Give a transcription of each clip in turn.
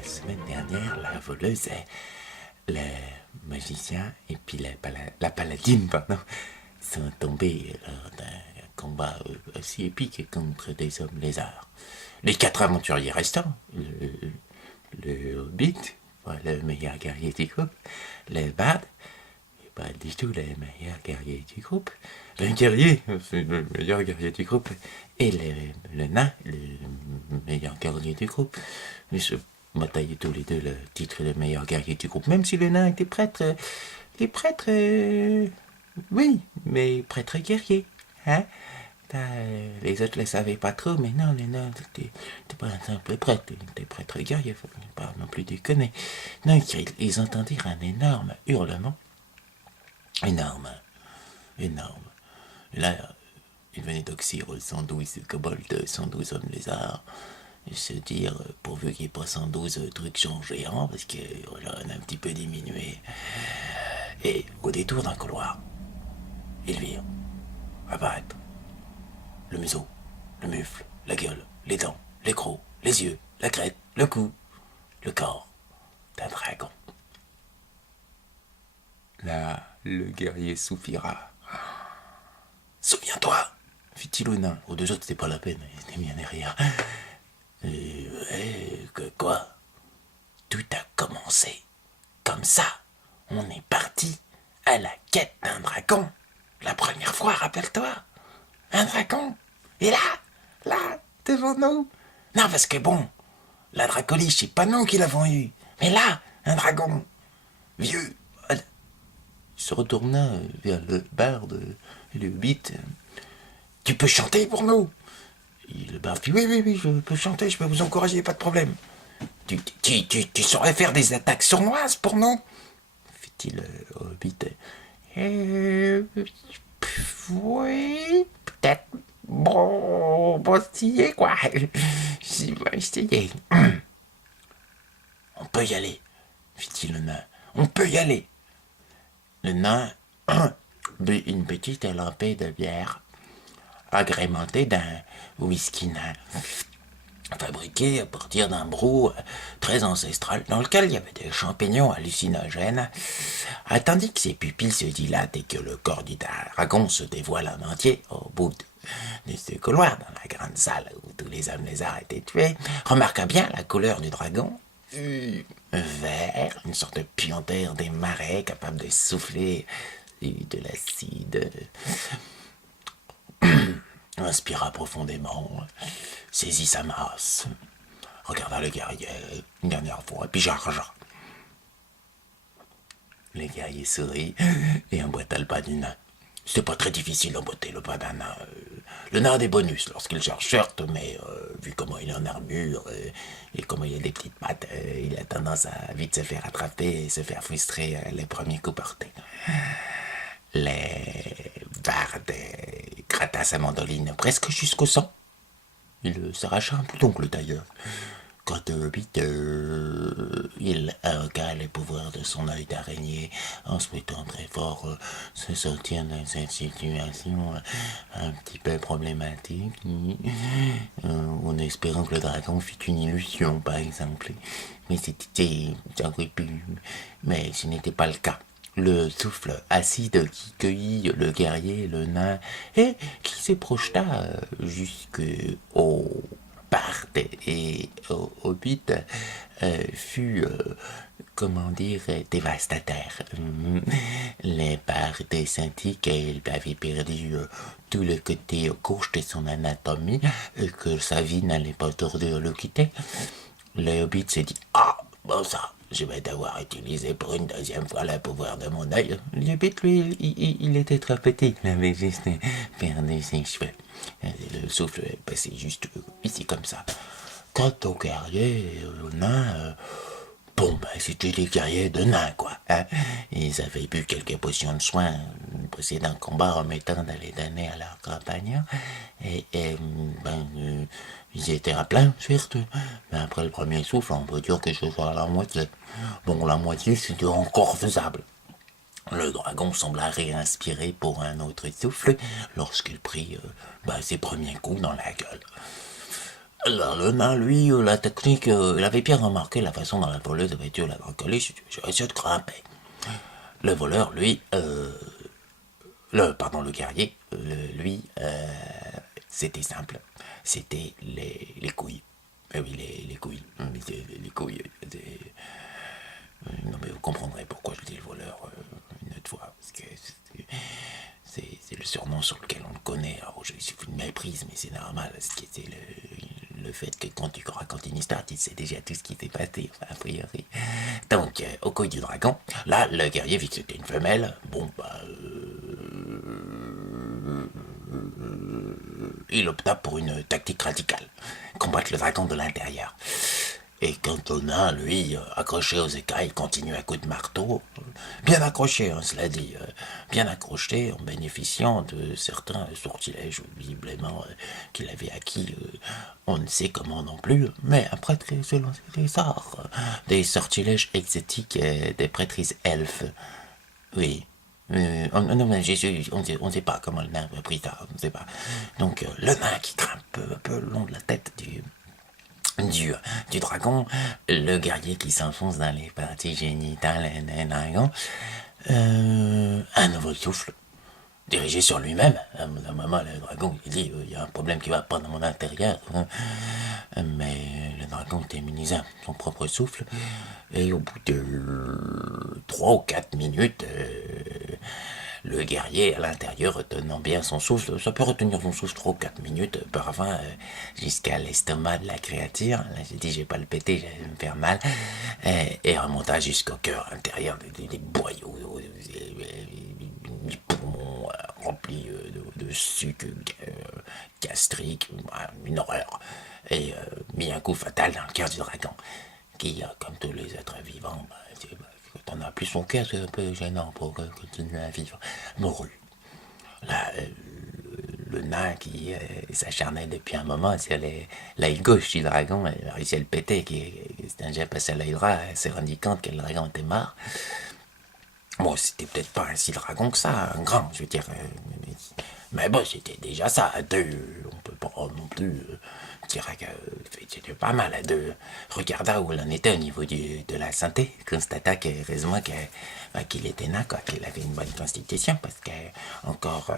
la semaine dernière, la voleuse, le magicien et puis la paladine, pardon, sont tombés lors d'un combat assez épique contre des hommes lézards. Les 4 aventuriers restants, le Hobbit, le meilleur guerrier du groupe, le Bard, pas du tout le meilleur guerrier du groupe, le guerrier, c'est le meilleur guerrier du groupe, et le nain, le meilleur guerrier du groupe. Ils se bataillaient tous les deux le titre de meilleur guerrier du groupe, même si le nain était prêtre. Les prêtres, oui, mais prêtre guerrier, hein. Les autres ne le savaient pas trop, mais non, les nains, t'es pas un simple prêtre, t'es prêtre guerrier, faut pas non plus déconner. Non, ils entendirent un énorme hurlement. Énorme. Énorme. Là, il venait d'oxyre 112 kobolds, 112 hommes lézards. Et se dire, pourvu qu'il n'y ait pas 112 trucs géants, parce que voilà, on a un petit peu diminué. Et au détour d'un couloir, ils virent apparaître le museau, le mufle, la gueule, les dents, les crocs, les yeux, la crête, le cou, le corps d'un dragon. Là, le guerrier soupira. Souviens-toi, fit-il au nain. Aux deux autres, c'était pas la peine, ils étaient bien derrière. Quoi? Tout a commencé comme ça. On est parti à la quête d'un dragon. La première fois, rappelle-toi. Un dragon. Et là, devant nous. Non, parce que bon, la dracoliche, c'est pas nous qui l'avons eu. Mais là, un dragon. Vieux. Il se retourna vers le barde et le hobbit. Tu peux chanter pour nous? Et le barde fit oui, je peux chanter, je peux vous encourager, pas de problème. Tu saurais faire des attaques sournoises pour nous? Fit-il au hobbit. Oui, peut-être. Bon, essayer, quoi. Je vais essayer. On peut y aller, fit-il le nain. On peut y aller. Le nain but une petite lampée de bière, agrémentée d'un whisky nain, fabriqué à partir d'un brou très ancestral dans lequel il y avait des champignons hallucinogènes, tandis que ses pupilles se dilatent et que le corps du dragon se dévoile en entier au bout de ce couloir, dans la grande salle où tous les hommes lézards étaient tués. Remarqua bien la couleur du dragon, vert, une sorte de puanteur des marais capable de souffler de l'acide. Inspira profondément, saisit sa masse, regarda le guerrier une dernière fois, et puis chargea. Le guerrier sourit et emboîta le pas du nain. C'était pas très difficile d'emboîter le pas d'un nain. Le nain a des bonus lorsqu'il charge, certes, mais vu comment il est en armure et comment il a des petites pattes, il a tendance à vite se faire attraper et se faire frustrer les premiers coups portés. Les bardes gratta sa mandoline presque jusqu'au sang. Il s'arracha un bouton d'ailleurs. Quant au hobbit, il invoqua les pouvoirs de son œil d'araignée en souhaitant très fort se sortir de cette situation un petit peu problématique, en espérant que le dragon fît une illusion, par exemple. Mais ça aurait pu, mais ce n'était pas le cas. Le souffle acide qui cueillit le guerrier, le nain, et qui se projeta jusqu'au Bard et au Hobbit fut, comment dire, dévastateur. Les Bards sentit qu'il avait perdu tout le côté gauche de son anatomie et que sa vie n'allait pas tarder à le quitter. Le Hobbit se dit « Ah, bon ça, je vais devoir utiliser pour une deuxième fois le pouvoir de mon œil. » Le Hobbit, lui, il était trop petit, il avait juste perdu ses cheveux. Le souffle est passé juste ici comme ça. Quant au guerrier, au nain, c'était des guerriers de nains, quoi. Hein. Ils avaient bu quelques potions de soins au précédent combat en mettant de les donner à leurs compagnons. Ils étaient à plein, certes, mais après le premier souffle, on peut dire que je sois à la moitié. Bon, la moitié, c'était encore faisable. Le dragon sembla réinspirer pour un autre souffle lorsqu'il prit ses premiers coups dans la gueule. Alors, le nain, lui, la technique, il avait bien remarqué la façon dont la voleuse avait dû la bricoler. J'ai essayé de grimper. Le voleur, lui, le guerrier, lui, c'était simple. C'était les couilles. Eh oui, les couilles. Les couilles. Non, mais vous comprendrez pourquoi je dis le voleur une autre fois. Parce que c'est le surnom sur lequel on le connaît. Alors, je suis une méprise, mais c'est normal. C'est le fait que quand tu racontes une histoire, tu sais déjà tout ce qui s'est passé, enfin, a priori. Donc, au couilles du dragon, là, le guerrier, vu que c'était une femelle, bon, bah. Il opta pour une tactique radicale, combattre le dragon de l'intérieur. Et quand on a, lui, accroché aux écailles, continue à coups de marteau, bien accroché, hein, cela dit, bien accroché en bénéficiant de certains sortilèges, visiblement, qu'il avait acquis, on ne sait comment non plus, mais un prêtre se lançait des arts, des sortilèges exotiques des prêtrises elfes. Oui. Non, mais Jésus, on ne sait pas comment le nain a pris ça, on ne sait pas. Donc, le nain qui grimpe un peu le long de la tête du, du dragon, le guerrier qui s'enfonce dans les parties génitales d'un dragon, un nouveau souffle, dirigé sur lui-même. À un moment, le dragon il dit il y a un problème qui va pas dans mon intérieur. Mais le dragon témoignisa son propre souffle. Et au bout de 3 ou 4 minutes, le guerrier à l'intérieur, retenant bien son souffle, ça peut retenir son souffle 3 ou 4 minutes, parvint jusqu'à l'estomac de la créature. Là, j'ai dit, j'ai pas le péter, j'allais me faire mal. Et remonta jusqu'au cœur intérieur des boyaux, des poumons remplis de suc gastrique, une horreur. Et mit un coup fatal dans le cœur du dragon, qui, comme tous les êtres vivants, quand on n'a plus son cœur, c'est un peu gênant pour continuer à vivre. Mourut. Là, le nain qui s'acharnait depuis un moment sur l'œil gauche du dragon, il a réussi à le péter, c'était un jet passé à l'œil droit, elle s'est rendu compte que le dragon était mort. Bon, c'était peut-être pas un si dragon que ça, un grand, je veux dire. Mais bon, c'était déjà ça, à deux. On peut pas non plus dire que c'était pas mal à deux. Regarda où il en était au niveau de la santé. Constata que, heureusement qu'il était nain, quoi, qu'il avait une bonne constitution, parce que encore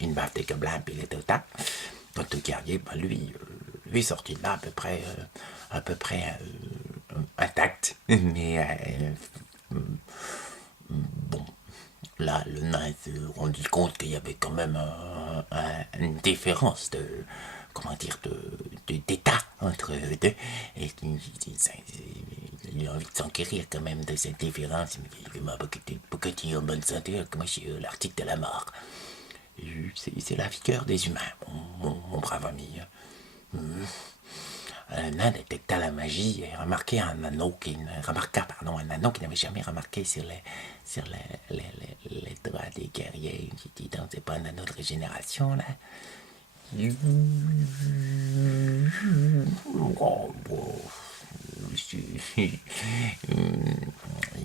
une baffe de gobelins, puis il était au tas. Quant au guerrier, lui sorti de là à peu près intact. Mais bon, là, le nain se rendit compte qu'il y avait quand même une différence comment dire, d'état entre eux deux. Et il a envie de s'enquérir quand même de cette différence. Il m'a dit, pourquoi tu es en bonne santé, comment je suis l'article de la mort. C'est la vigueur des humains, mon brave ami. Un nain détecta la magie et remarqua un anneau qu'il n'avait jamais remarqué sur les doigts des guerriers. J'ai dit, donc c'est pas un anneau de régénération là. Il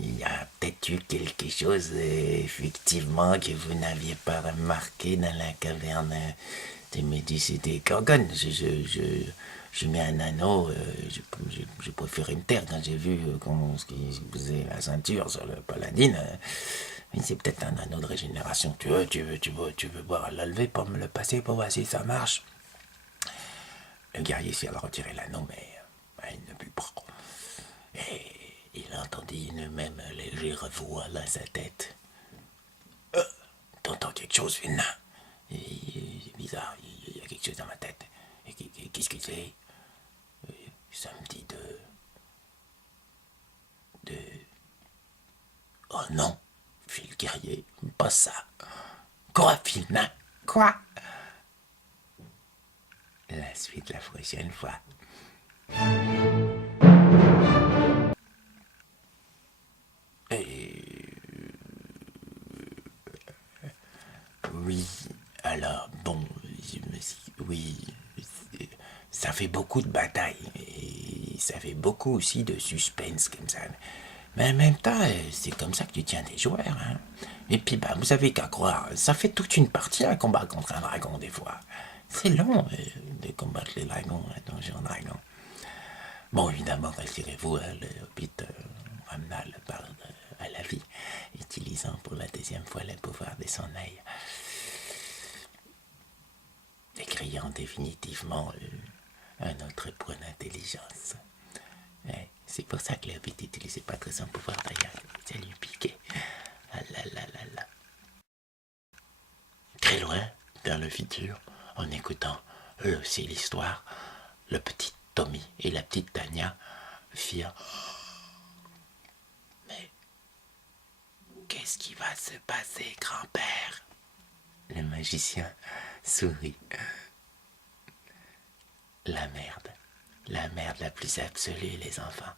y a peut-être eu quelque chose, effectivement, que vous n'aviez pas remarqué dans la caverne des Médus et des Gorgones. Je mets un anneau, j'ai préféré me taire quand j'ai vu ce qui faisait la ceinture sur le paladine. C'est peut-être un anneau de régénération. Tu veux voir la lever pour me le passer pour voir si ça marche. Le guerrier s'est retiré l'anneau, mais il ne put pas. Et il entendit une même légère voix dans sa tête. T'entends quelque chose, Finna? C'est bizarre, il y a quelque chose dans ma tête. Qu'est-ce que c'est? Ça me dit de... Oh non, fit le guerrier, pas ça. Quoi, Finna? Quoi? La suite la prochaine fois. Oui, alors bon, oui, ça fait beaucoup de batailles et ça fait beaucoup aussi de suspense comme ça. Mais en même temps, c'est comme ça que tu tiens des joueurs. Hein. Et puis, bah, vous avez qu'à croire, ça fait toute une partie un combat contre un dragon des fois. C'est long de combattre les dragons à Donjon Dragon. Bon, évidemment, rassurez-vous, le Hobbit ramena le barde à la vie, utilisant pour la deuxième fois le pouvoir de son œil, décriant définitivement un autre point d'intelligence. C'est pour ça que le Hobbit n'utilisait pas trop son pouvoir d'ailleurs, ça lui piquait. Ah là là là là. Très loin, vers le futur, en écoutant eux aussi l'histoire, le petit Tommy et la petite Tania firent: mais qu'est-ce qui va se passer, grand-père? Le magicien sourit. La merde la plus absolue, les enfants.